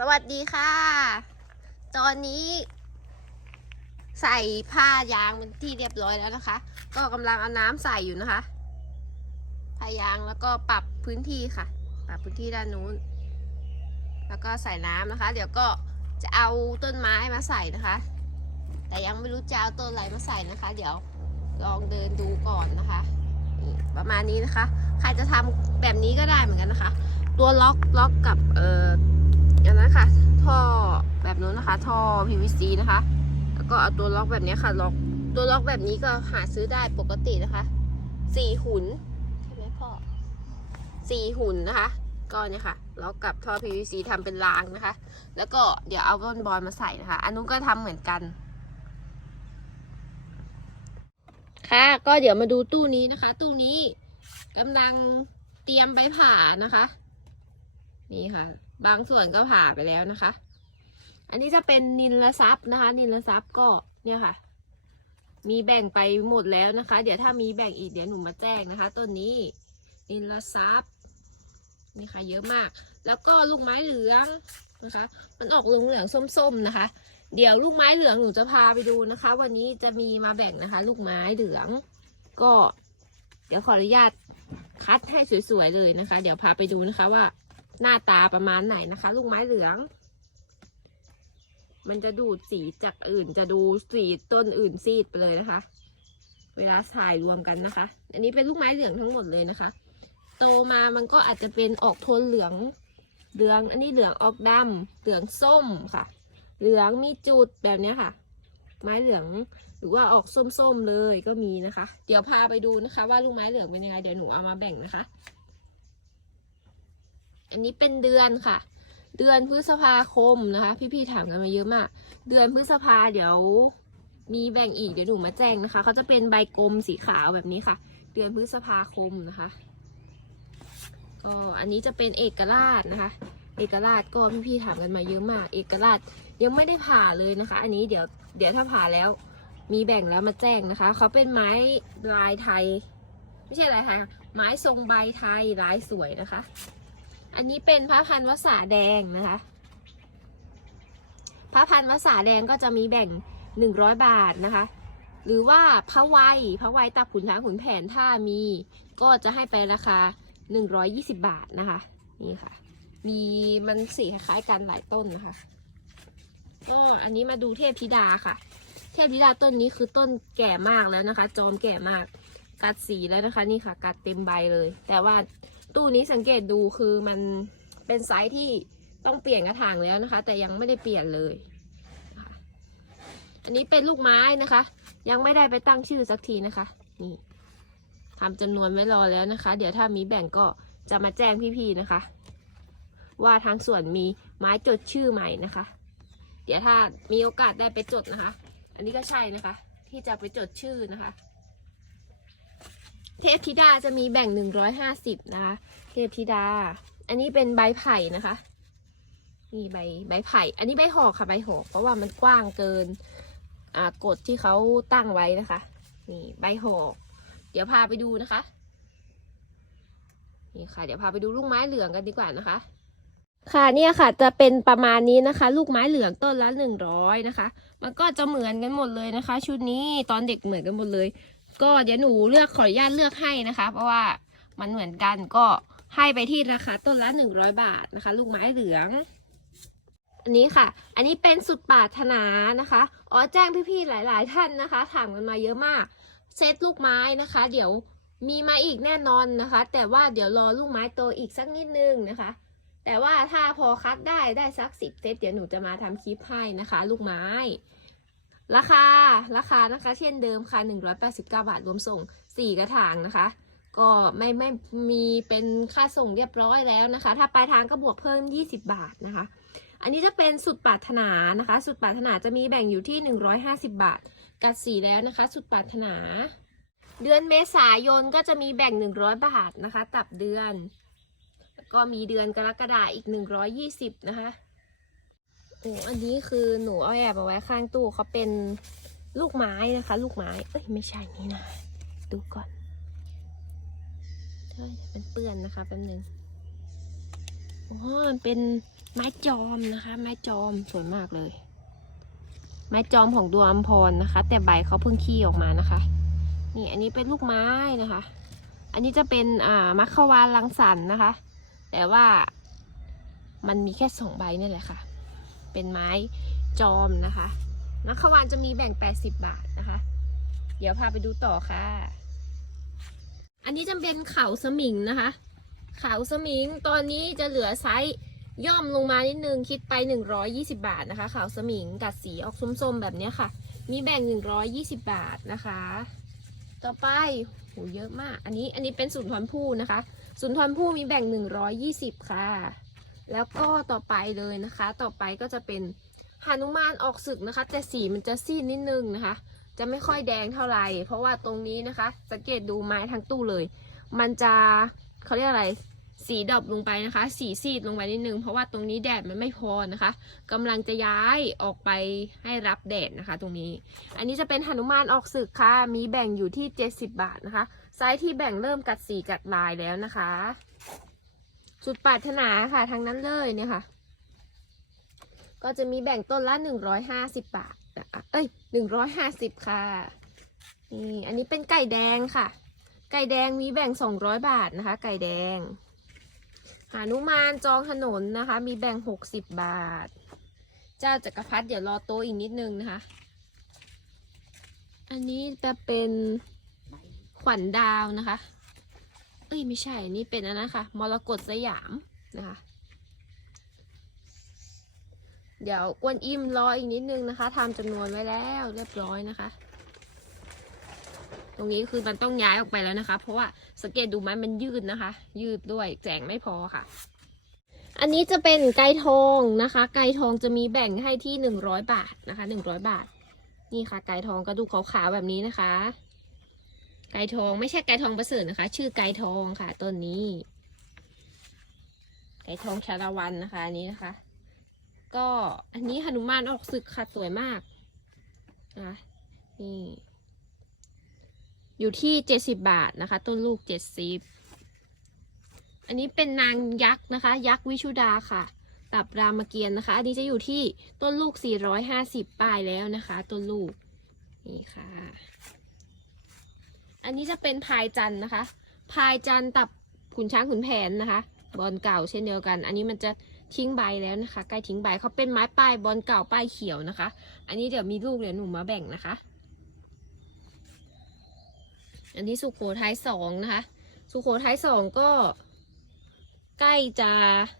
สวัสดีค่ะ ตอนนี้ ใส่ผ้ายางเป็นที่เรียบร้อยแล้วนะคะ ก็กำลังเอาน้ำใส่อยู่นะคะ ผ้ายางแล้วก็ปรับพื้นที่ค่ะ ปรับพื้นที่ด้านนู้น แล้วก็ใส่น้ำนะคะ เดี๋ยวก็จะเอาต้นไม้มาใส่นะคะ แต่ยังไม่รู้จะเอาต้นอะไรมาใส่นะคะ เดี๋ยวลองเดินดูก่อนนะคะประมาณนี้นะคะ ใครจะทำแบบนี้ก็ได้เหมือนกันนะคะ ตัวล็อกล็อกกับเอ่อ อย่างนั้นค่ะ ท่อแบบนู้นนะคะ ท่อ PVC นะคะ แล้วก็เอาตัวล็อกแบบนี้ค่ะ ล็อก ตัวล็อกแบบนี้ก็หาซื้อได้ปกตินะคะ สี่หุนใช่ไหมพ่อสี่หุ่นนะคะ ก็เนี่ยค่ะ ล็อกกับท่อ PVC ทำเป็นรางนะคะ แล้วก็เดี๋ยวเอาต้นบอลมาใส่นะคะ อันนู้นก็ทำเหมือนกัน ค่ะ ก็เดี๋ยวมาดูตู้นี้นะคะ ตู้นี้กำลังเตรียมใบผ่านะคะ นี่ค่ะ บางส่วนก็ผ่าไปแล้วนะคะ อันนี้จะเป็นนินลทรัพย์นะคะ นินลทรัพย์ก็เนี่ยค่ะ มีแบ่งไปหมดแล้วนะคะ เดี๋ยวถ้ามีแบ่งอีกเดี๋ยวหนูมาแจ้งนะคะต้นนี้นินลทรัพย์นี่ค่ะ เยอะมาก แล้วก็ลูกไม้เหลืองนะคะ มันออกเหลืองเหลืองส้มๆนะคะ เดี๋ยวลูกไม้เหลืองหนูจะพาไปดูนะคะ วันนี้จะมีมาแบ่งนะคะ ลูกไม้เหลือง ก็ เดี๋ยวขออนุญาตคัดให้สวยๆเลยนะคะ เดี๋ยวพาไปดูนะคะว่า หน้าตาประมาณไหนนะคะ ลูกไม้เหลือง มันจะดูดสีจากอื่น จะดูสีต้นอื่นซีดไปเลยนะคะ เวลาถ่ายรวมกันนะคะ อันนี้เป็นลูกไม้เหลืองทั้งหมดเลยนะคะ โตมามันก็อาจจะเป็นออกโทนเหลืองเหลือง อันนี้เหลืองออกดำเหลืองส้มค่ะ เหลืองมีจุดแบบนี้ค่ะ ไม้เหลืองหรือว่าออกส้มๆเลยก็มีนะคะ เดี๋ยวพาไปดูนะคะ ว่าลูกไม้เหลืองเป็นยังไงเดี๋ยวหนูเอามาแบ่งนะคะ อันนี้เป็นเดือนค่ะ เดือนพฤษภาคมนะคะ พี่ๆถามกันมาเยอะมาก เดือนพฤษภาเดี๋ยว มีแบ่งอีกเดี๋ยวหนูมาแจ้งนะคะเขาจะเป็นใบกลมสีขาวแบบนี้ค่ะ เดือนพฤษภาคมนะคะ ก็อันนี้จะเป็นเอกราชนะคะ เอกราชก็พี่ๆถามกันมาเยอะมาก เอกราชยังไม่ได้ผ่าเลยนะคะ อันนี้เดี๋ยวเดี๋ยวถ้าผ่าแล้วมีแบ่งแล้วมาแจ้งนะคะเขาเป็นไม้ลายไทย ไม่ใช่ลายไทยค่ะไม้ทรงใบไทยลายสวยนะคะ อันนี้เป็นพระพันวษาแดงนะคะ พระพันวษาแดงก็จะมีแบ่งหนึ่งร้อยบาทนะคะ หรือว่าพระไวพระไวตาขุนช้างขุนแผนถ้ามี ก็จะให้ไปราคาหนึ่งร้อยยี่สิบบาทนะคะ นี่ค่ะ มีมันสีคล้ายกันหลายต้นนะคะก็อันนี้มาดูเทพธิดาค่ะ เทพธิดาต้นนี้คือต้นแก่มากแล้วนะคะ จอมแก่มาก กัดสีแล้วนะคะ นี่ค่ะ กัดเต็มใบเลย แต่ว่า ตู้นี้สังเกตดูคือมันเป็นไซส์ที่ต้องเปลี่ยนกระถางแล้วนะคะ แต่ยังไม่ได้เปลี่ยนเลยอันนี้เป็นลูกไม้นะคะ ยังไม่ได้ไปตั้งชื่อสักทีนะคะ นี่ทำจำนวนไว้รอแล้วนะคะ เดี๋ยวถ้ามีแบ่งก็จะมาแจ้งพี่ๆนะคะ ว่าทางส่วนมีไม้จดชื่อใหม่นะคะ เดี๋ยวถ้ามีโอกาสได้ไปจดนะคะ อันนี้ก็ใช่นะคะ ที่จะไปจดชื่อนะคะ เทพธิดาจะมีแบ่งหนึ่งร้อยห้าสิบนะคะ เทพธิดา อันนี้เป็นใบไผ่นะคะ นี่ใบใบไผ่ อันนี้ใบหอกค่ะใบหอก เพราะว่ามันกว้างเกินอ่ากฎที่เขาตั้งไว้นะคะ นี่ใบหอก เดี๋ยวพาไปดูนะคะ นี่ค่ะ เดี๋ยวพาไปดูลูกไม้เหลืองกันดีกว่านะคะ ค่ะเนี่ยค่ะจะเป็นประมาณนี้นะคะ ลูกไม้เหลืองต้นละหนึ่งร้อยนะคะ มันก็จะเหมือนกันหมดเลยนะคะ ชุดนี้ตอนเด็กเหมือนกันหมดเลย ก็เดี๋ยวหนูเลือกขออนุญาตเลือกให้นะคะ เพราะว่ามันเหมือนกันก็ให้ไปที่ราคาต้นละหนึ่งร้อยบาทนะคะ ลูกไม้เหลือง อันนี้ค่ะ อันนี้เป็นสุดปรารถนานะคะ อ๋อแจ้งพี่ๆหลาย ๆ ท่านนะคะ ถามกันมาเยอะมาก เซตลูกไม้นะคะ เดี๋ยวมีมาอีกแน่นอนนะคะ แต่ว่าเดี๋ยวรอลูกไม้โตอีกสักนิดนึงนะคะ แต่ว่าถ้าพอคัดได้ได้สักสิบเซตเดี๋ยวหนูจะมาทำคลิปให้นะคะ ลูกไม้ ราคาราคานะคะเช่นเดิมค่ะ 189 บาทรวมส่ง 4 กระถางนะคะ ก็ไม่ไม่มีเป็นค่าส่งเรียบร้อยแล้วนะคะ ถ้าปลายทางก็บวกเพิ่ม 20 บาทนะคะ อันนี้จะเป็นสุดปรารถนานะคะ สุดปรารถนาจะมีแบ่งอยู่ที่ 150 บาท กัดสีแล้วนะคะ สุดปรารถนา เดือนเมษายนก็จะมีแบ่ง 100 บาทนะคะ ตับเดือนแล้วก็มีเดือนกรกฎาอีก 120 นะคะ อ้อันนี้คือหนูเอาแอบเอาไว้ข้างตู้เขาเป็นลูกไม้นะคะ ลูกไม้ เอ้ยไม่ใช่นี่นะ ดูก่อนใช่เป็นเปื้อนนะคะแป๊บนึงอ๋อมันเป็นไม้จอมนะคะ ไม้จอมสวยมากเลย ไม้จอมของดวงอัมพรนะคะ แต่ใบเขาเพิ่งขี้ออกมานะคะ นี่อันนี้เป็นลูกไม้นะคะ อันนี้จะเป็นอ่ามัคควานลังสรรค์นะคะ แต่ว่ามันมีแค่สองใบนี่แหละค่ะ เป็นไม้จอมนะคะมัคควานจะมีแบ่ง 80 บาทนะคะ เดี๋ยวพาไปดูต่อค่ะ อันนี้จะเป็นเขาสมิงนะคะ เขาสมิงตอนนี้จะเหลือไซส์ย่อมลงมานิดนึงคิดไป 120 บาทนะคะขาวสมิงกัดสีออกส้มๆ แบบนี้ค่ะ มีแบ่ง 120 บาทนะคะ ต่อไปโหเยอะมาก อันนี้อันนี้เป็นสุนทรภู่นะคะ สุนทรภู่มีแบ่ง 120 ค่ะ แล้วก็ต่อไปเลยนะคะ ต่อไปก็จะเป็นหานุมานออกศึกนะคะ แต่สีมันจะซีดนิดนึงนะคะ จะไม่ค่อยแดงเท่าไหร่ เพราะว่าตรงนี้นะคะ สังเกตดูไม้ทั้งตู้เลย มันจะเขาเรียกอะไร สีดอปลงไปนะคะ สีซีดลงไปนิดนึง เพราะว่าตรงนี้แดดมันไม่พอนะคะกำลังจะย้ายออกไปให้รับแดดนะคะ ตรงนี้ อันนี้จะเป็นหนุมานออกศึกค่ะ มีแบ่งอยู่ที่ 70 บาทนะคะ ไซส์ที่แบ่งเริ่มกัดสีกัดลายแล้วนะคะ สุดปรารถนาค่ะทางนั้นเลยเนี่ยค่ะ ก็จะมีแบ่งต้นละ150บาทนะคะเอ้ย150ค่ะนี่อันนี้เป็นไก่แดงค่ะ ไก่แดงมีแบ่ง200บาทนะคะ ไก่แดงหานุมานจองถนนนะคะ มีแบ่ง60บาท เจ้าจักรพรรดิเดี๋ยวรอโตอีกนิดนึงนะคะ อันนี้จะเป็นขวัญดาวนะคะ อ้ยไม่ใช่ นี่เป็นอันนั้นค่ะมรกตสยามนะคะ เดี๋ยวกวนอิมรออีกนิดนึงนะคะทำจำนวนไว้แล้วเรียบร้อยนะคะ ตรงนี้คือมันต้องย้ายออกไปแล้วนะคะ เพราะว่าสังเกตดูไม้มันยืดนะคะ ยืดด้วยแจงไม่พอค่ะ อันนี้จะเป็นไก่ทองนะคะ ไก่ทองจะมีแบ่งให้ที่หนึ่งร้อยบาทนะคะหนึ่งร้อยบาท นี่ค่ะไก่ทองกระดูกขาวๆแบบนี้นะคะ ไก่ทองไม่ใช่ไก่ทองประเสริฐนะคะ ชื่อไก่ทองค่ะต้นนี้ ไก่ทองชาละวันนะคะอันนี้นะคะ ก็อันนี้หนุมานออกศึกค่ะสวยมากนะนี่อยู่ที่เจ็ดสิบบาทนะคะ ต้นลูกเจ็ดสิบอันนี้เป็นนางยักษ์นะคะ ยักษ์วิชุดาค่ะ ตับรามเกียรตินะคะ อันนี้จะอยู่ที่ต้นลูกสี่ร้อยห้าสิบป้ายแล้วนะคะ ต้นลูก นี่ค่ะ อันนี้จะเป็นพายจันนะคะ พายจันตับขุนช้างขุนแผนนะคะ บอลเก่าเช่นเดียวกัน อันนี้มันจะทิ้งใบแล้วนะคะ ใกล้ทิ้งใบเขาเป็นไม้ป้ายบอลเก่าป้ายเขียวนะคะ อันนี้เดี๋ยวมีลูกเดี๋ยวหนูมาแบ่งนะคะ อันนี้สุโขทัยสองนะคะ สุโขทัยสองก็ใกล้จะ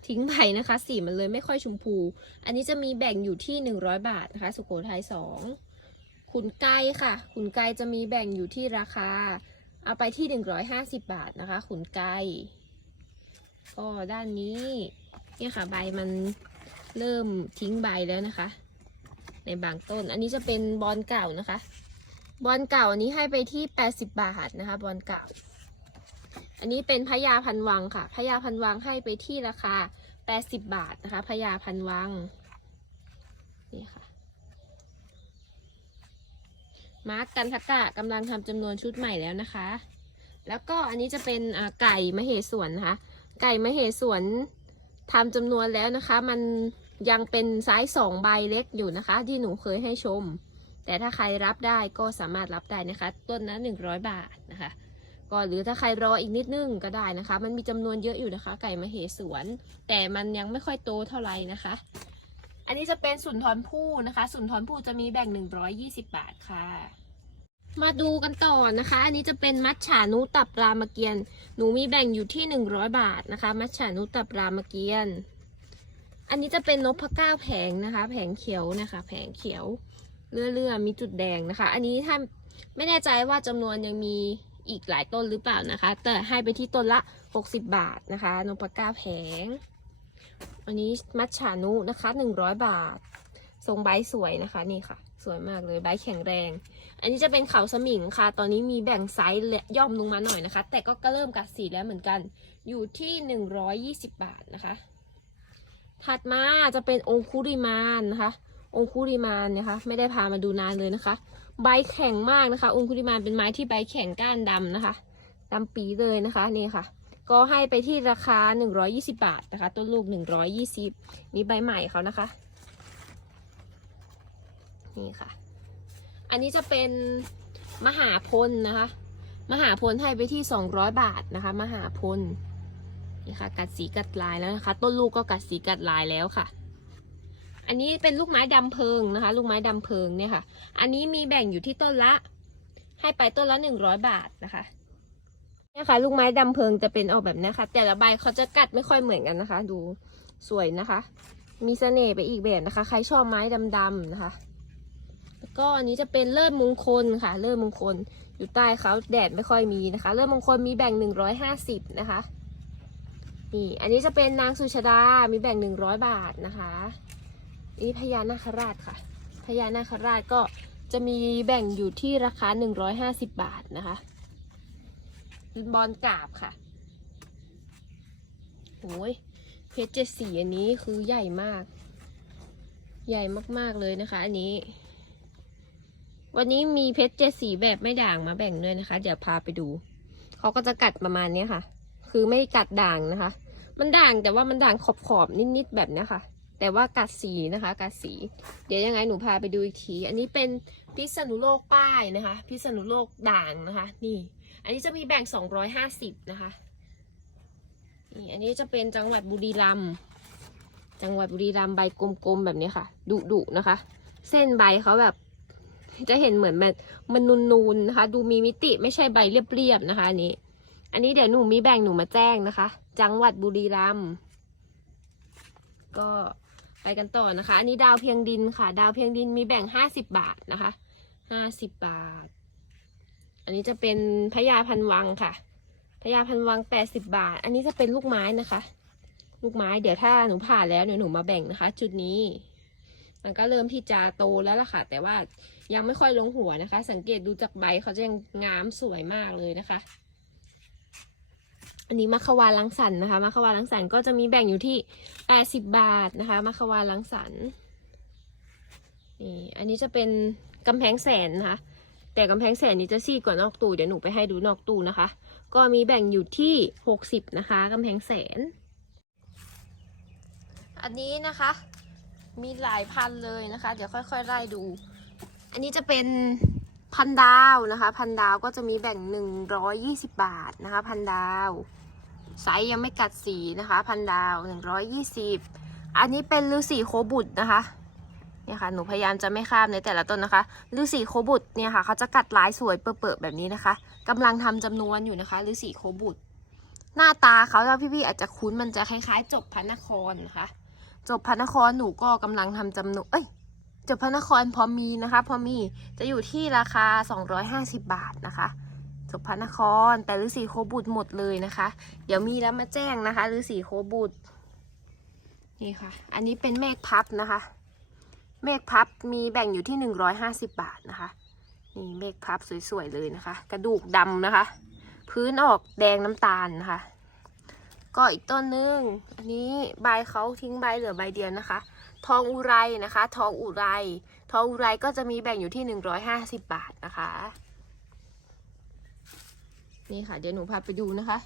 ทิ้งใบนะคะ สีมันเลยไม่ค่อยชมพู อันนี้จะมีแบ่งอยู่ที่หนึ่งร้อยบาทนะคะ สุโขทัยสอง ขุนไก่ค่ะ ขุนไก่จะมีแบ่งอยู่ที่ราคา เอาไปที่หนึ่งร้อยห้าสิบบาทนะคะ ขุนไก่ก็ด้านนี้เนี่ยค่ะใบมันเริ่มทิ้งใบแล้วนะคะ ในบางต้นอันนี้จะเป็นบอลเก่านะคะ บอลเก่าอันนี้ให้ไปที่ 80 บาทนะคะ บอลเก่า อันนี้เป็นพญาพันวังค่ะพญาพันวังให้ไปที่ราคา 80 บาทนะคะพญาพันวังนี่ค่ะ มาร์กกันทักกะกำลังทำจำนวนชุดใหม่แล้วนะคะ แล้วก็อันนี้จะเป็นไก่มเหสวนนะคะ ไก่มเหสวนทำจำนวนแล้วนะคะ มันยังเป็นไซส์สองใบเล็กอยู่นะคะ ที่หนูเคยให้ชม แต่ถ้าใครรับได้ก็สามารถรับได้นะคะ ต้นละหนึ่งร้อยบาทนะคะก็หรือถ้าใครรออีกนิดนึงก็ได้นะคะ มันมีจำนวนเยอะอยู่นะคะ ไก่มเหสวน แต่มันยังไม่ค่อยโตเท่าไหร่นะคะ อันนี้จะเป็นสุนทรภู่นะคะ สุนทรภู่จะมีแบ่ง 120 บาทค่ะ มาดูกันต่อนะคะ อันนี้จะเป็นมัทฉานุตับรามเกียรติ์หนูมีแบ่งอยู่ที่ 100 บาทนะคะ มัทฉานุตับรามเกียรติ์อันนี้จะเป็นนพเก้าแผงนะคะ แผงเขียวนะคะ แผงเขียวเลื่อๆมีจุดแดงนะคะ อันนี้ถ้าไม่แน่ใจว่าจำนวนยังมีอีกหลายต้นหรือเปล่านะคะ แต่ให้ไปที่ต้นละ 60 บาทนะคะนพเก้าแผง อันนี้มัทฉานุนะคะ100บาท ทรงใบสวยนะคะนี่ค่ะ สวยมากเลยใบแข็งแรง อันนี้จะเป็นเขาสมิงค่ะ ตอนนี้มีแบ่งไซส์และย่อมลงมาหน่อยนะคะ แต่ก็กเริ่มกัดสีแล้วเหมือนกัน อยู่ที่120บาทนะคะ ถัดมาจะเป็นองคุริมานนะคะองคุริมานนะคะ ไม่ได้พามาดูนานเลยนะคะ ใบแข็งมากนะคะ องคุริมานเป็นไม้ที่ใบแข็งก้านดำนะคะดำปีเลยนะคะนี่ค่ะ ก็ให้ไปที่ราคา 120 บาทนะคะ ต้นลูก 120 นี่ใบใหม่เขานะคะ นี่ค่ะ อันนี้จะเป็นมหาพลนะคะ มหาพลให้ไปที่ 200 บาทนะคะ มหาพลนี่ค่ะ กัดสีกัดลายแล้วนะคะ ต้นลูกก็กัดสีกัดลายแล้วค่ะ อันนี้เป็นลูกไม้ดำเพิงนะคะ ลูกไม้ดำเพิงเนี่ยค่ะ อันนี้มีแบ่งอยู่ที่ต้นละ ให้ไปต้นละหนึ่งร้อยบาทนะคะ เนี่ยค่ะลูกไม้ดำเพิงจะเป็นออกแบบนี้ค่ะ แต่ละใบเขาจะกัดไม่ค่อยเหมือนกันนะคะ ดูสวยนะคะ มีเสน่ห์ไปอีกแบบนะคะ ใครชอบไม้ดำๆนะคะแล้วก็อันนี้จะเป็นเลิศมงคลค่ะ เลิศมงคลอยู่ใต้เขาแดดไม่ค่อยมีนะคะ เลิศมงคลมีแบ่งหนึ่งร้อยห้าสิบนะคะนี่อันนี้จะเป็นนางสุชาดา มีแบ่งหนึ่งร้อยบาทนะคะนี่พญานาคราชค่ะ พญานาคราชก็จะมีแบ่งอยู่ที่ราคา150บาทนะคะ บอลกราบค่ะโอ้ยเพชรเจ็ดสีอันนี้คือใหญ่มาก ใหญ่มากๆเลยนะคะ อันนี้ วันนี้มีเพชรเจ็ดสีแบบไม่ด่างมาแบ่งด้วยนะคะ เดี๋ยวพาไปดู เขาก็จะกัดประมาณนี้ค่ะ คือไม่กัดด่างนะคะ มันด่างแต่ว่ามันด่างขอบๆนิดๆแบบนี้ค่ะ แต่ว่ากัดสีนะคะกัดสี เดี๋ยวยังไงหนูพาไปดูอีกที อันนี้เป็นพิษณุโลกป้ายนะคะ พิษณุโลกด่างนะคะ นี่ อันนี้จะมีแบ่ง 250 นะคะ นี่อันนี้จะเป็นจังหวัดบุรีรัมย์ จังหวัดบุรีรัมย์ใบกลมๆแบบนี้ค่ะ ดุดุนะคะ เส้นใบเขาแบบ จะเห็นเหมือนแบบมันนูนๆนะคะ ดูมีมิติไม่ใช่ใบเรียบๆนะคะอันนี้ อันนี้เดี๋ยวหนูมีแบ่งหนูมาแจ้งนะคะ จังหวัดบุรีรัมย์ ก็ไปกันต่อนะคะ อันนี้ดาวเพียงดินค่ะ ดาวเพียงดินมีแบ่งห้าสิบบาทนะคะห้าสิบบาท อันนี้จะเป็นพญาพันวังค่ะพญาพันวังแปดสิบบาท อันนี้จะเป็นลูกไม้นะคะ ลูกไม้เดี๋ยวถ้าหนูผ่าแล้วเดี๋ยวหนูมาแบ่งนะคะ จุดนี้ มันก็เริ่มที่จะโตแล้วล่ะค่ะ แต่ว่ายังไม่ค่อยลงหัวนะคะ สังเกตดูจากใบเขาจะยังงามสวยมากเลยนะคะ อันนี้มัควานลังสรรค์นะคะมัควานลังสรรค์ก็จะมีแบ่งอยู่ที่แปดสิบบาทนะคะมัควานลังสรรค์นี่อันนี้จะเป็นกำแพงแสนนะคะ แต่กำแพงแสนนี้จะซีดกว่านอกตู้เดี๋ยวหนูไปให้ดูนอกตู้นะคะ ก็มีแบ่งอยู่ที่หกสิบนะคะกำแพงแสน อันนี้นะคะ มีหลายพันเลยนะคะ เดี๋ยวค่อยๆไล่ดู อันนี้จะเป็นพันดาวนะคะ พันดาวก็จะมีแบ่งหนึ่งร้อยยี่สิบบาทนะคะ พันดาวไซส์ยังไม่กัดสีนะคะ พันดาวหนึ่งร้อยยี่สิบอันนี้เป็นฤาษีโคบุตรนะคะ เนี่ยค่ะหนูพยายามจะไม่ข้ามในแต่ละต้นนะคะฤาษีโคบุตรเนี่ยค่ะเขาจะกัดลายสวยเปิดๆแบบนี้นะคะกำลังทำจำนวนอยู่นะคะฤาษีโคบุตร หน้าตาเขาถ้าพี่ๆอาจจะคุ้นมันจะคล้ายๆ จบพระนครนะคะ จบพระนครหนูก็กำลังทำจำนวนเอ้ยจบพระนครพอมีนะคะพอมีจะอยู่ที่ราคา 250 บาทนะคะจบพระนครแต่ฤาษีโคบุตรหมดเลยนะคะ เดี๋ยวมีแล้วมาแจ้งนะคะฤาษีโคบุตรนี่ค่ะ อันนี้เป็นเมฆพับนะคะ เมฆพับมีแบ่งอยู่ที่ 150 บาทนะคะ นี่เมฆพับสวยๆเลยนะคะ กระดูกดำนะคะ พื้นออกแดงน้ำตาลนะคะ ก็อีกต้นนึง อันนี้ใบเขาทิ้งใบเหลือใบเดียวนะคะ ทองอุไรนะคะ ทองอุไร ทองอุไรก็จะมีแบ่งอยู่ที่ 150 บาทนะคะ นี่ค่ะ เดี๋ยวหนูพาไปดูนะคะ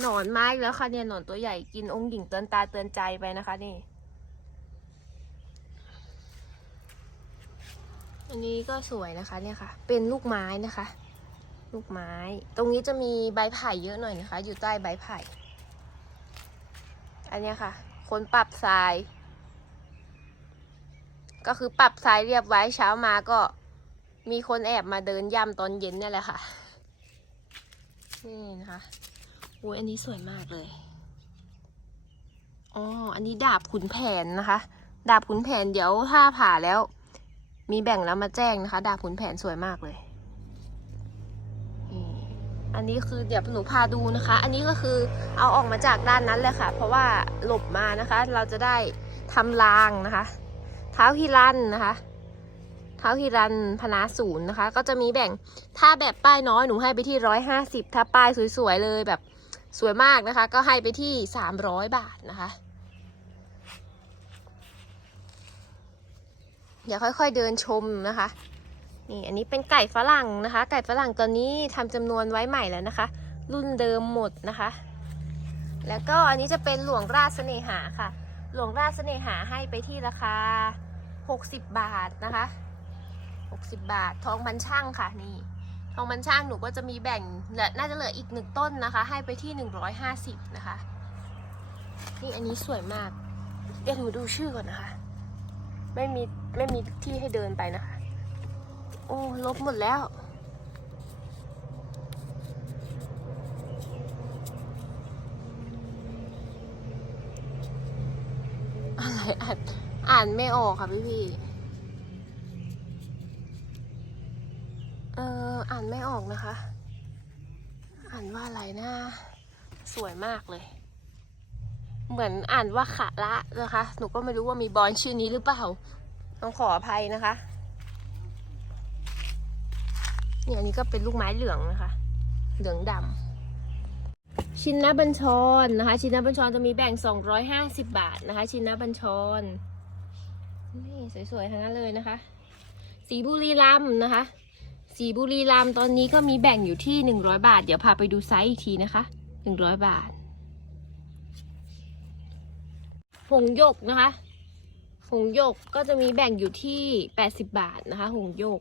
หนอนไม้แล้วค่ะเนี่ยหนอนตัวใหญ่กินองค์หญิงเตือนตาเตือนใจไปนะคะนี่ อันนี้ก็สวยนะคะเนี่ยค่ะ เป็นลูกไม้นะคะ ลูกไม้ ตรงนี้จะมีใบไผ่เยอะหน่อยนะคะ อยู่ใต้ใบไผ่ อันนี้ค่ะ คนปรับทราย ก็คือปรับทรายเรียบไว้เช้ามาก็มีคนแอบมาเดินย่ำตอนเย็นนี่แหละค่ะ นี่นะคะอุ้ยอันนี้สวยมากเลย อ๋อ อันนี้ดาบขุนแผนนะคะ ดาบขุนแผนเดี๋ยวถ้าผ่าแล้ว มีแบ่งแล้วมาแจ้งนะคะ ดาบขุนแผนสวยมากเลย อันนี้คือเดี๋ยวหนูพาดูนะคะ อันนี้ก็คือเอาออกมาจากด้านนั้นเลยค่ะ เพราะว่าหลบมานะคะ เราจะได้ทำรางนะคะ เท้าฮิรันนะคะเท้าฮิรันพนาศูนย์นะคะ ก็จะมีแบ่งถ้าแบบป้ายน้อยหนูให้ไปที่ร้อยห้าสิบถ้าป้ายสวยๆเลยแบบสวยมากนะคะ ก็ให้ไปที่สามร้อยบาทนะคะ เดี๋ยวค่อยๆเดินชมนะคะ นี่อันนี้เป็นไก่ฝรั่งนะคะ ไก่ฝรั่งตอนนี้ทำจำนวนไว้ใหม่แล้วนะคะ รุ่นเดิมหมดนะคะ แล้วก็อันนี้จะเป็นหลวงราชเสน่หาค่ะ หลวงราชเสน่หาให้ไปที่ราคา 60 บาทนะคะ 60 บาททองมันช่างค่ะนี่ทองมันช่างหนูก็จะมีแบ่งเหลือน่าจะเหลืออีกหนึ่งต้นนะคะ ให้ไปที่ 150 นะคะ นี่อันนี้สวยมาก เดี๋ยวหนูดูชื่อก่อนนะคะ ไม่มีไม่มีที่ให้เดินไปนะคะ โอ้ลบหมดแล้ว อะไรอ่านอ่านไม่ออกค่ะพี่พี่เอออ่านไม่ออกนะคะ อ่านว่าอะไรนะ สวยมากเลย เหมือนอ่านว่าขะละนะคะ หนูก็ไม่รู้ว่ามีบอลชื่อนี้หรือเปล่า ต้องขออภัยนะคะเนี่ยอันนี้ก็เป็นลูกไม้เหลืองนะคะ เหลืองดำชินนบัญชรนะคะ ชินนบัญชรจะมีแบ่ง 250 บาทนะคะ ชินนบัญชรนี่สวยๆทั้งนั้นเลยนะคะ สีบุรีรัมนะคะ สีบุรีรัมตอนนี้ก็มีแบ่งอยู่ที่ 100 บาท เดี๋ยวพาไปดูไซส์อีกทีนะคะ 100 บาท หงยกนะคะ หงยกก็จะมีแบ่งอยู่ที่80บบาทนะคะ หงยก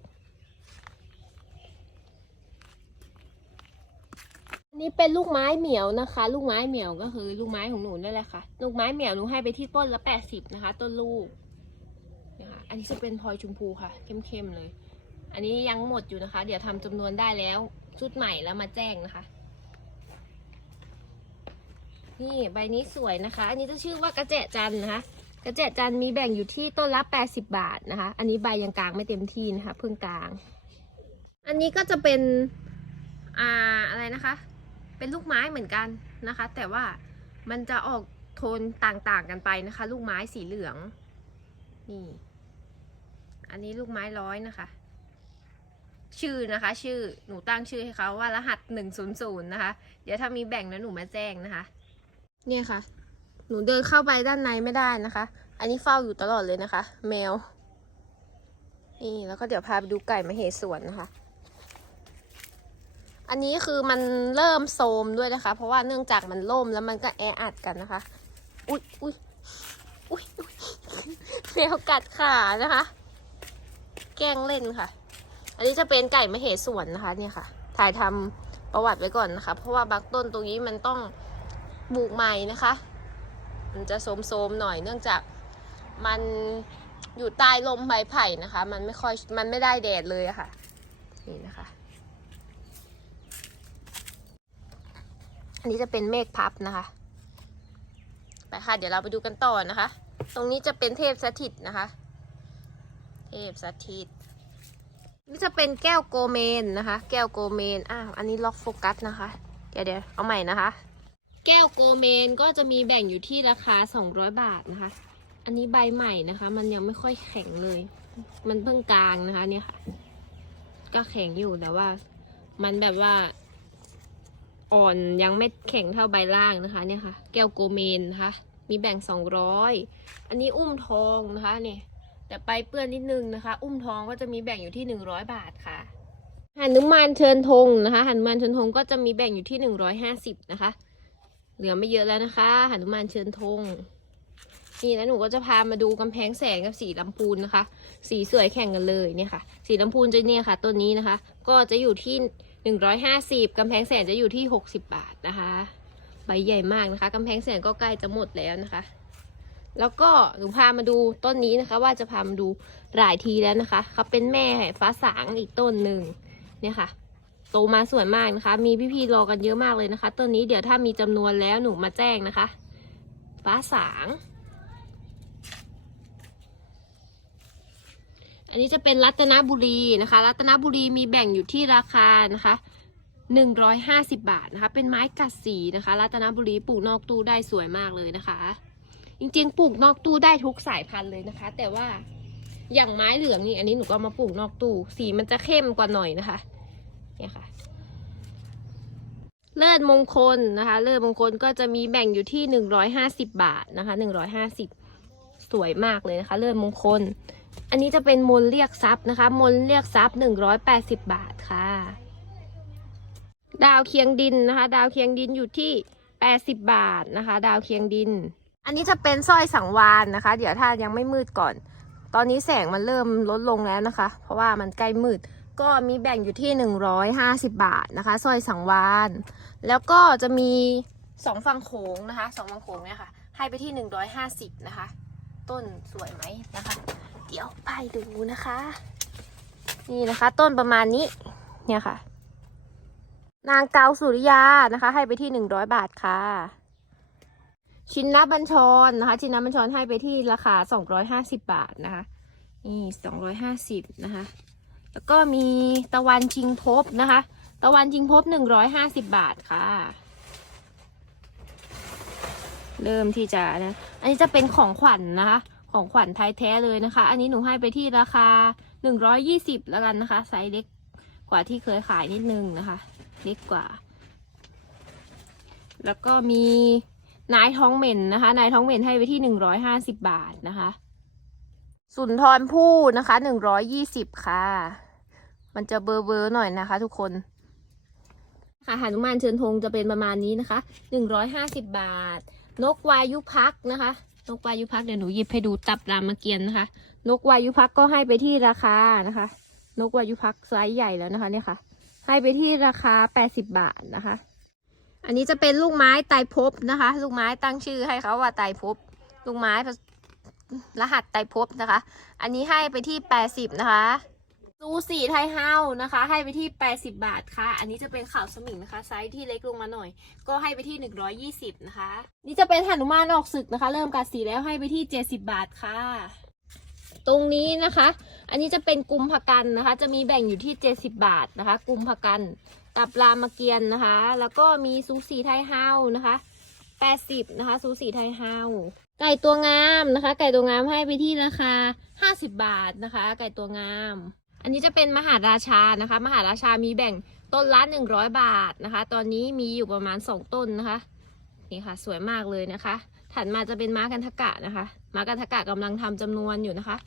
อันนี้เป็นลูกไม้เหมียวนะคะ ลูกไม้เหมียวก็คือลูกไม้ของหนูนั่นแหละค่ะ ลูกไม้เหมียวหนูให้ไปที่ต้นละ80นะคะ ต้นลูกนะคะอันนี้จะเป็นพลอยชมพูค่ะ เข้มๆเลย อันนี้ยังหมดอยู่นะคะ เดี๋ยวทำจำนวนได้แล้วชุดใหม่แล้วมาแจ้งนะคะ นี่ใบนี้สวยนะคะ อันนี้จะชื่อว่ากระเจจันนะคะ กระเจจันมีแบ่งอยู่ที่ต้นละ 80 บาทนะคะ อันนี้ใบยังกลางไม่เต็มที่นะคะ เพิ่งกลาง อันนี้ก็จะเป็นอ่าอะไรนะคะ เป็นลูกไม้เหมือนกันนะคะ แต่ว่ามันจะออกโทนต่างๆกันไปนะคะ ลูกไม้สีเหลือง นี่ อันนี้ลูกไม้ร้อยนะคะชื่อนะคะ ชื่อหนูตั้งชื่อให้เขาว่ารหัสหนึ่งศูนย์ศูนย์นะคะ เดี๋ยวถ้ามีแบ่งแล้วหนูมาแจ้งนะคะ เนี่ยค่ะ หนูเดินเข้าไปด้านในไม่ได้นะคะ อันนี้เฝ้าอยู่ตลอดเลยนะคะ แมว นี่แล้วก็เดี๋ยวพาไปดูไก่มาเหสวนนะคะ อันนี้คือมันเริ่มโทรมด้วยนะคะ เพราะว่าเนื่องจากมันล่มแล้วมันก็แออัดกันนะคะ อุ๊ยอุ๊ยอุ๊ยอุ๊ยแมวกัดขานะคะ แกล้งเล่นค่ะ อันนี้จะเป็นไก่มะเหสวนนะคะ เนี่ยค่ะ ถ่ายทำประวัติไว้ก่อนนะคะ เพราะว่าบางต้นตรงนี้มันต้อง บุกใหม่นะคะ มันจะโสมๆหน่อยเนื่องจากมันอยู่ใต้ลมใบไผ่นะคะ มันไม่ค่อยมันไม่ได้แดดเลยอะค่ะ นี่นะคะ อันนี้จะเป็นเมฆพับนะคะ ไปค่ะ เดี๋ยวเราไปดูกันต่อนะคะ ตรงนี้จะเป็นเทพสถิตนะคะ เทพสถิตนี่จะเป็นแก้วโกเมนนะคะ แก้วโกเมนอ้าวอันนี้ล็อกโฟกัสนะคะ เดี๋ยวเดี๋ยวเอาใหม่นะคะ แก้วโกเมนก็จะมีแบ่งอยู่ที่ราคา 200 บาทนะคะ อันนี้ใบใหม่นะคะ มันยังไม่ค่อยแข็งเลย มันเพิ่งกลางนะคะเนี่ยค่ะ ก็แข็งอยู่แต่ว่า มันแบบว่า อ่อนยังไม่แข็งเท่าใบล่างนะคะ เนี่ยค่ะ แก้วโกเมนนะคะ มีแบ่ง 200 อันนี้อุ้มทองนะคะเนี่ยแต่ไปเปื้อนนิดนึงนะคะ อุ้มทองก็จะมีแบ่งอยู่ที่ 100 บาทค่ะหันุมานเชิญธงนะคะหันุมานเชิญธงก็จะมีแบ่งอยู่ที่ 150นะคะ เหลือไม่เยอะแล้วนะคะหันุมานเชิญธงนี่แล้วหนูก็จะพามาดูกำแพงแสนกับสีลำพูนนะคะ สีสวยแข่งกันเลยเนี่ยค่ะ สีลำพูนจะเนี่ยค่ะต้นนี้นะคะ ก็จะอยู่ที่150กำแพงแสนจะอยู่ที่60บาทนะคะ ใบใหญ่มากนะคะกำแพงแสนก็ใกล้จะหมดแล้วนะคะ แล้วก็หนูพามาดูต้นนี้นะคะ ว่าจะพามาดูหลายทีแล้วนะคะเขาเป็นแม่ฟ้าสางอีกต้นหนึ่งเนี่ยค่ะ โตมาสวยมากนะคะ มีพี่ๆรอกันเยอะมากเลยนะคะ ต้นนี้เดี๋ยวถ้ามีจำนวนแล้วหนูมาแจ้งนะคะ ฟ้าสาง อันนี้จะเป็นรัตนบุรีนะคะ รัตนบุรีมีแบ่งอยู่ที่ราคานะคะหนึ่งร้อยห้าสิบาทนะคะ เป็นไม้กัดสีนะคะรัตนบุรีปลูกนอกตู้ได้สวยมากเลยนะคะ จริงๆ ปลูกนอกตู้ได้ทุกสายพันธุ์เลยนะคะ แต่ว่าอย่างไม้เหลืองนี่อันนี้หนูก็เอามาปลูกนอกตู้ สีมันจะเข้มกว่าหน่อยนะคะ เนี่ยค่ะ เลิศมงคลนะคะ เลิศมงคลก็จะมีแบ่งอยู่ที่หนึ่งร้อยห้าสิบบาทนะคะหนึ่งร้อยห้าสิบสวยมากเลยนะคะ เลิศมงคล อันนี้จะเป็นมนเรียกทรัพย์นะคะ มนเรียกทรัพย์หนึ่งร้อยแปดสิบบาทค่ะ ดาวเคียงดินนะคะ ดาวเคียงดินอยู่ที่แปดสิบบาทนะคะ ดาวเคียงดิน อันนี้จะเป็นสร้อยสังวานนะคะ เดี๋ยวถ้ายังไม่มืดก่อน ตอนนี้แสงมันเริ่มลดลงแล้วนะคะ เพราะว่ามันใกล้มืด ก็มีแบ่งอยู่ที่ 150 บาทนะคะสร้อยสังวานแล้วก็จะมีสองฝั่งโขงนะคะสองฝั่งโขงเนี่ยค่ะ ให้ไปที่ 150 นะคะ ต้นสวยไหมนะคะ เดี๋ยวไปดูนะคะ นี่นะคะต้นประมาณนี้เนี่ยค่ะ นางเกาสุริยานะคะ ให้ไปที่ 100 บาทค่ะ ชินนบัญชรนะคะ ชินนบัญชรให้ไปที่ราคา 250 บาทนะคะนี่250นะคะ แล้วก็มีตะวันชิงพบนะคะ ตะวันชิงพบ150บาทค่ะ เริ่มที่จะนะ อันนี้จะเป็นของขวัญนนะคะ ของขวัญไทยแท้เลยนะคะ อันนี้หนูให้ไปที่ราคา120แล้วกันนะคะ ไซส์เล็กกว่าที่เคยขายนิดนึงนะคะ เล็กกว่า แล้วก็มีนายท้องเหม็นนะคะ นายท้องเหม็นให้ไปที่150บาทนะคะ สุนทรภู่นะคะหนึ่งร้อยยี่สิบค่ะ มันจะเบอร์เบอร์หน่อยนะคะ ทุกคน ค่ะหานุมานเชิญธงจะเป็นประมาณนี้นะคะหนึ่งร้อยห้าสิบบาท นกวายุพักนะคะ นกวายุพักเดี๋ยวหนูหยิบให้ดูตับรามเกียรติ์นะคะ นกวายุพักก็ให้ไปที่ราคานะคะ นกวายุพักไซส์ใหญ่แล้วนะคะเนี่ยค่ะ ให้ไปที่ราคาแปดสิบบาทนะคะ อันนี้จะเป็นลูกไม้ไตรภพนะคะ ลูกไม้ตั้งชื่อให้เขาว่าไตรภพลูกไม้ รหัสไตรภพนะคะ อันนี้ให้ไปที่ 80 นะคะซูสีไทยเฮานะคะ ให้ไปที่ 80 บาทค่ะ อันนี้จะเป็นข่าวสมิงนะคะ ไซส์ที่เล็กลงมาหน่อย ก็ให้ไปที่ 120 นะคะ นี่จะเป็นหนุมานออกศึกนะคะ เริ่มกัดสีแล้วให้ไปที่ 70 บาทค่ะ ตรงนี้นะคะ อันนี้จะเป็นกุมภกันนะคะ จะมีแบ่งอยู่ที่ 70 บาทนะคะกุมภกันตับรามเกียรติ์นะคะ แล้วก็มีซูสีไทยเฮานะคะ 80 นะคะซูสีไทยเฮา ไก่ตัวงามนะคะ ไก่ตัวงามให้ไปที่ราคา 50 บาทนะคะ ไก่ตัวงาม อันนี้จะเป็นมหาราชานะคะ มหาราชามีแบ่งต้นละ 100 บาทนะคะ ตอนนี้มีอยู่ประมาณ 2 ต้นนะคะ นี่ค่ะ สวยมากเลยนะคะ ถัดมาจะเป็นม้ากันทกะนะคะ ม้ากันทกะกำลังทำจำนวนอยู่นะคะ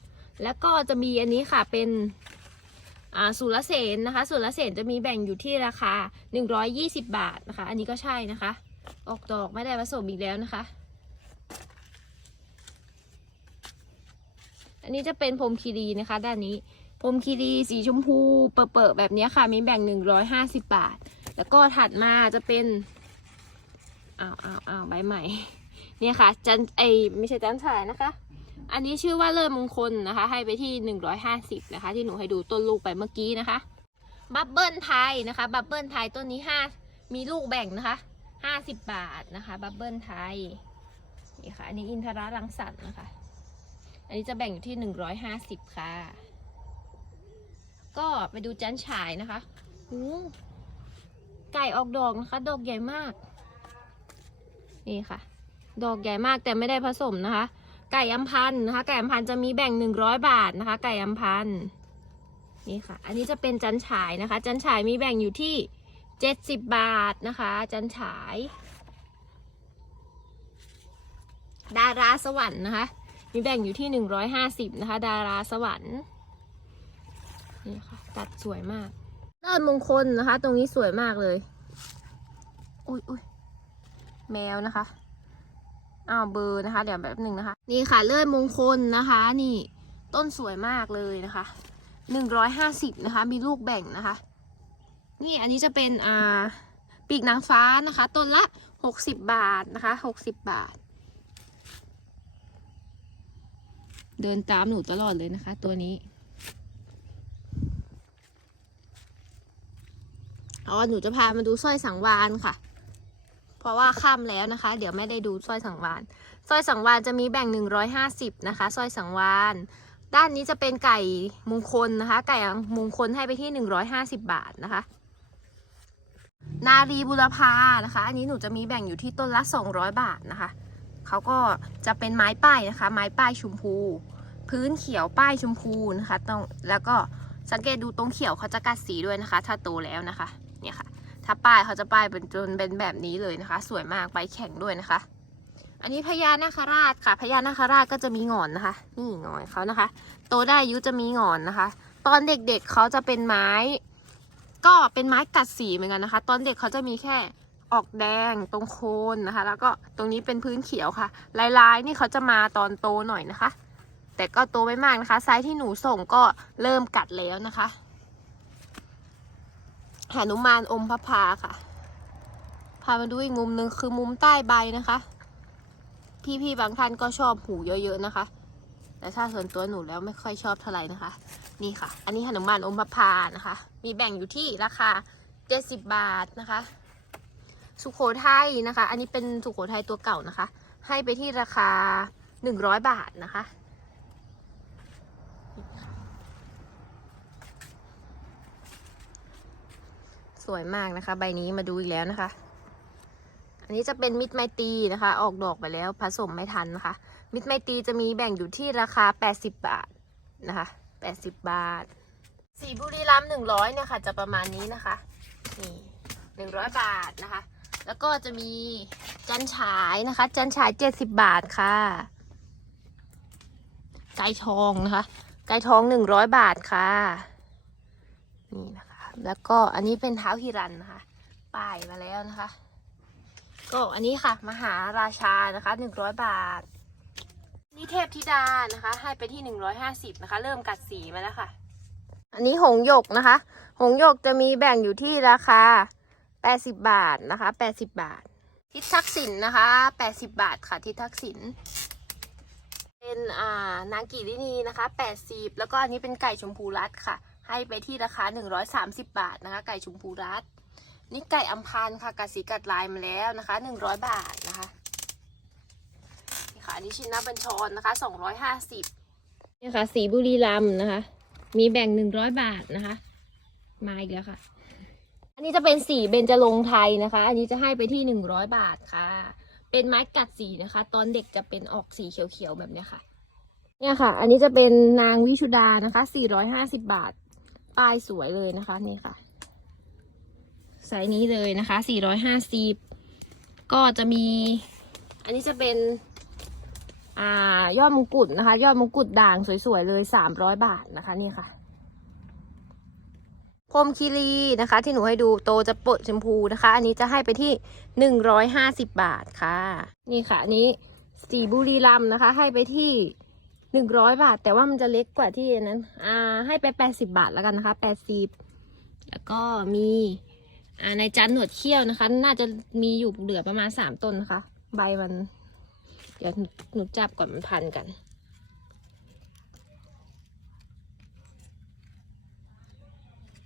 แล้วก็จะมีอันนี้ค่ะเป็นอ่าสุรเสนนะคะ สุรเสนจะมีแบ่งอยู่ที่ราคา 120 บาทนะคะ อันนี้ก็ใช่นะคะ ออกดอกไม่ได้ผสมอีกแล้วนะคะ อันนี้จะเป็นพรมคีรีนะคะ ด้านนี้พรมคีรีสีชมพูเปิดๆแบบนี้ค่ะ มีแบ่งหนึ่งร้อยห้าสิบบาท แล้วก็ถัดมาจะเป็นอ้าวอ้าวอ้าวใบใหม่ เนี่ยค่ะ จันไอไม่ใช่จันฉายนะคะ อันนี้ชื่อว่าเลิศมงคลนะคะ ให้ไปที่หนึ่งร้อยห้าสิบนะคะ ที่หนูให้ดูต้นลูกไปเมื่อกี้นะคะบับเบิลไทยนะคะบับเบิลไทยต้นนี้ห้ามีลูกแบ่งนะคะห้าสิบบาทนะคะบับเบิลไทยนี่ค่ะอันนี้อินทรารังสรรค์นะคะ อันนี้จะแบ่งอยู่ที่หนึ่งร้อยห้าสิบค่ะ ก็ไปดูจันฉายนะคะหูไก่ออกดอกนะคะ ดอกใหญ่มาก นี่ค่ะ ดอกใหญ่มากแต่ไม่ได้ผสมนะคะ ไก่อัมพันธ์นะคะ ไก่อัมพันธ์จะมีแบ่งหนึ่งร้อยบาทนะคะ ไก่อัมพันธ์นี่ค่ะ อันนี้จะเป็นจันฉายนะคะ จันฉายมีแบ่งอยู่ที่เจ็ดสิบบาทนะคะ จันฉาย ดาราสวรรค์นะคะ มีแบ่งอยู่ที่หนึ่งร้อยห้าสิบนะคะ ดาราสวรรค์นี่ค่ะ ตัดสวยมากเลิศมงคลนะคะ ตรงนี้สวยมากเลยอุ้ยอุ้ยแมวนะคะอ้าวเบอร์นะคะ เดี๋ยวแบบหนึ่งนะคะ นี่ค่ะเลิศมงคลนะคะ นี่ต้นสวยมากเลยนะคะหนึ่งร้อยห้าสิบนะคะ มีลูกแบ่งนะคะ นี่อันนี้จะเป็นอ่าปีกนางฟ้านะคะ ต้นละหกสิบบาทนะคะหกสิบบาท เดินตามหนูตลอดเลยนะคะ ตัวนี้อ๋อหนูจะพามาดูสร้อยสังวานค่ะ เพราะว่าค่ำแล้วนะคะ เดี๋ยวไม่ได้ดูสร้อยสังวานสร้อยสังวานจะมีแบ่ง 150 นะคะสร้อยสังวานด้านนี้จะเป็นไก่มงคลนะคะ ไก่มงคลให้ไปที่ 150 บาทนะคะ นารีบุรพานะคะ อันนี้หนูจะมีแบ่งอยู่ที่ต้นละ 200 บาทนะคะ เขาก็จะเป็นไม้ป้ายนะคะ ไม้ป้ายชมพู พื้นเขียวป้ายชมพูนะคะต้องแล้วก็สังเกตดูตรงเขียวเขาจะกัดสีด้วยนะคะ ถ้าโตแล้วนะคะเนี่ยค่ะ ถ้าป้ายเขาจะป้ายเป็นจนเป็นแบบนี้เลยนะคะ สวยมากใบแข็งด้วยนะคะ อันนี้พญานาคราชค่ะพญานาคราชก็จะมีงอนนะคะ นี่งอนเขานะคะ โตได้อายุจะมีงอนนะคะ ตอนเด็กๆเขาจะเป็นไม้ ก็เป็นไม้กัดสีเหมือนกันนะคะ ตอนเด็กเขาจะมีแค่ ออกแดงตรงโคนนะคะ แล้วก็ตรงนี้เป็นพื้นเขียวค่ะ ลายๆนี่เขาจะมาตอนโตหน่อยนะคะ แต่ก็โตไม่มากนะคะ ไซส์ที่หนูส่งก็เริ่มกัดแล้วนะคะหนุมานอมพระพาค่ะ พามาดูอีกมุมหนึ่งคือมุมใต้ใบนะคะ พี่ๆบางท่านก็ชอบหูเยอะๆนะคะ แต่ถ้าส่วนตัวหนูแล้วไม่ค่อยชอบเท่าไหร่นะคะ นี่ค่ะ อันนี้หนุมานอมพระพานะคะ มีแบ่งอยู่ที่ราคา70บาทนะคะ สุโขทัยนะคะ อันนี้เป็นสุโขทัยตัวเก่านะคะ ให้ไปที่ราคา 100 บาทนะคะ สวยมากนะคะ ใบนี้มาดูอีกแล้วนะคะ อันนี้จะเป็นมิตรไมตีนะคะ ออกดอกไปแล้วผสมไม่ทันนะคะ มิตรไมตีจะมีแบ่งอยู่ที่ราคา 80 บาทนะคะ80 บาท สีบุรีรัมย์100เนี่ยค่ะ จะประมาณนี้นะคะ นี่ 100 บาทนะคะ แล้วก็จะมีจันฉายนะคะ จันฉาย70บบาทค่ะ ไก่ทองนะคะ ไก่ทอง100บาทค่ะ นี่นะคะ แล้วก็อันนี้เป็นเท้าฮิรันนะคะ ป้ายมาแล้วนะคะ ก็อันนี้ค่ะ มหาราชานะคะ100บาทนี่เทพธิดานะคะ ให้ไปที่150นะคะ เริ่มกัดสีมาแล้วค่ะ อันนี้หงหยกนะคะ หงหยกจะมีแบ่งอยู่ที่ราคา 80 บาทนะคะ 80 บาท ทิศทักษิณนะคะ 80 บาทค่ะ ทิศทักษิณเป็นอ่านางกีรินีนะคะ 80 แล้วก็อันนี้เป็นไก่ชมพูรัดค่ะ ให้ไปที่ราคา 130 บาทนะคะ ไก่ชมพูรัดนี่ไก่อัมพันค่ะกัดสีกัดลายมาแล้วนะคะ 100 บาทนะคะนี่ค่ะอันนี้ชินนาบัญชรนะคะ 250นี่ค่ะ สีบุรีรัมนะคะ มีแบ่ง 100 บาทนะคะ มาอีกแล้วค่ะ อันนี้จะเป็นสีเบญจรงไทยนะคะ อันนี้จะให้ไปที่100บาทค่ะ เป็นไม้กัดสีนะคะ ตอนเด็กจะเป็นออกสีเขียวๆแบบเนี้ยค่ะ เนี่ยค่ะ อันนี้จะเป็นนางวิชุดานะคะ450บาท ป้ายสวยเลยนะคะนี่ค่ะไซส์นี้เลยนะคะ450ก็จะมี อันนี้จะเป็นอ่ายอดมงกุฎนะคะ ยอดมงกุฎด่างสวยๆเลย300บาทนะคะนี่ค่ะ พรมคีรีนะคะ ที่หนูให้ดูโตจะปดชมพูนะคะ อันนี้จะให้ไปที่หนึ่งร้อยห้าสิบบาทค่ะ นี่ค่ะอันนี้สีบุรีรัมนะคะ ให้ไปที่หนึ่งร้อยบาท แต่ว่ามันจะเล็กกว่าที่นั้น อ่า ให้ไปแปดสิบาทแล้วกันนะคะแปดสิบแล้วก็มีอ่าในจานหนวดเขี้ยวนะคะ น่าจะมีอยู่เหลือประมาณสามต้นนะคะ ใบมัน เดี๋ยวหนูจับก่อนมันพันกัน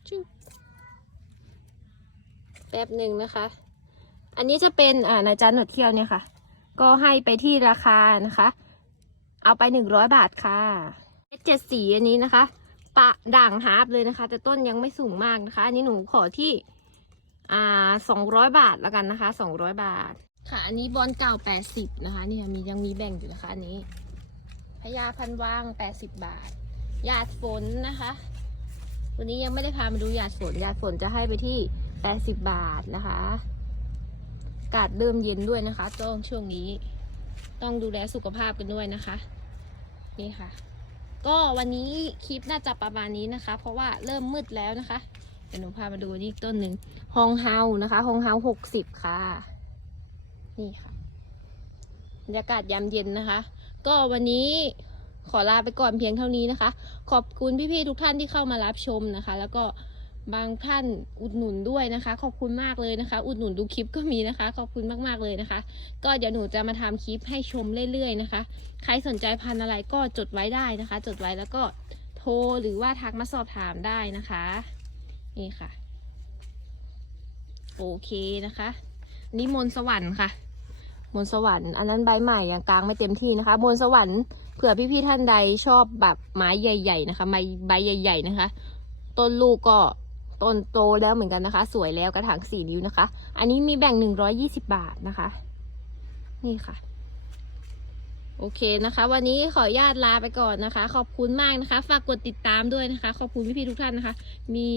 จุ๊บ แป๊บหนึ่งนะคะ อันนี้จะเป็นอ่านาจานหนวดเขี้ยวเนี่ยค่ะ ก็ให้ไปที่ราคานะคะ เอาไปหนึ่งร้อยบาทค่ะเจ็ดสีอันนี้นะคะ ปะด่างฮาร์ปเลยนะคะ แต่ต้นยังไม่สูงมากนะคะ อันนี้หนูขอที่อ่าสองร้อยบาทแล้วกันนะคะสองร้อยบาท ค่ะ อันนี้บอลเก่าแปดสิบนะคะเนี่ยมียังมีแบ่งอยู่นะคะอันนี้พญาพันว่างแปดสิบบาท หยาดฝนนะคะ วันนี้ยังไม่ได้พามาดูหยาดฝนหยาดฝนจะให้ไปที่ 80 บาทนะคะ อากาศเริ่มเย็นด้วยนะคะต้องช่วงนี้ ต้องดูแลสุขภาพกันด้วยนะคะ นี่ค่ะ ก็วันนี้คลิปน่าจะประมาณนี้นะคะ เพราะว่าเริ่มมืดแล้วนะคะเดี๋ยวหนูพามาดูนี่อีกต้นหนึ่งฮองเฮานะคะฮองเฮาหกสิบค่ะ นี่ค่ะบรรยากาศยามเย็นนะคะ ก็วันนี้ขอลาไปก่อนเพียงเท่านี้นะคะ ขอบคุณพี่ๆทุกท่านที่เข้ามารับชมนะคะ แล้วก็ บางท่านอุดหนุนด้วยนะคะ ขอบคุณมากเลยนะคะ อุดหนุนดูคลิปก็มีนะคะ ขอบคุณมากๆเลยนะคะ ก็เดี๋ยวหนูจะมาทำคลิปให้ชมเรื่อยๆนะคะ ใครสนใจพันธุ์อะไรก็จดไว้ได้นะคะ จดไว้แล้วก็โทรหรือว่าทักมาสอบถามได้นะคะนี่ค่ะ โอเคนะคะนี่มนสวรรค์ค่ะมนสวรรค์อันนั้นใบใหม่ยังกลางไม่เต็มที่นะคะมนสวรรค์เผื่อพี่ๆท่านใดชอบแบบไม้ใหญ่ ๆ นะคะใบใบใหญ่ ๆ นะคะ ต้นลูกก็ ต้นโตแล้วเหมือนกันนะคะ สวยแล้วกระถางสี่นิ้วนะคะ อันนี้มีแบ่งหนึ่งร้อยี่สิบาทนะคะ นี่ค่ะ โอเคนะคะ วันนี้ขออนุญาตลาไปก่อนนะคะ ขอบคุณมากนะคะ ฝากกดติดตามด้วยนะคะ ขอบคุณพี่ๆทุกท่านนะคะ มี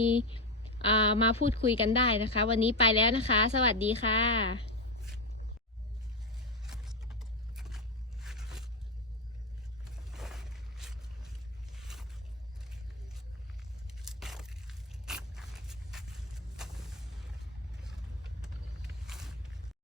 มาพูดคุยกันได้นะคะ วันนี้ไปแล้วนะคะ สวัสดีค่ะ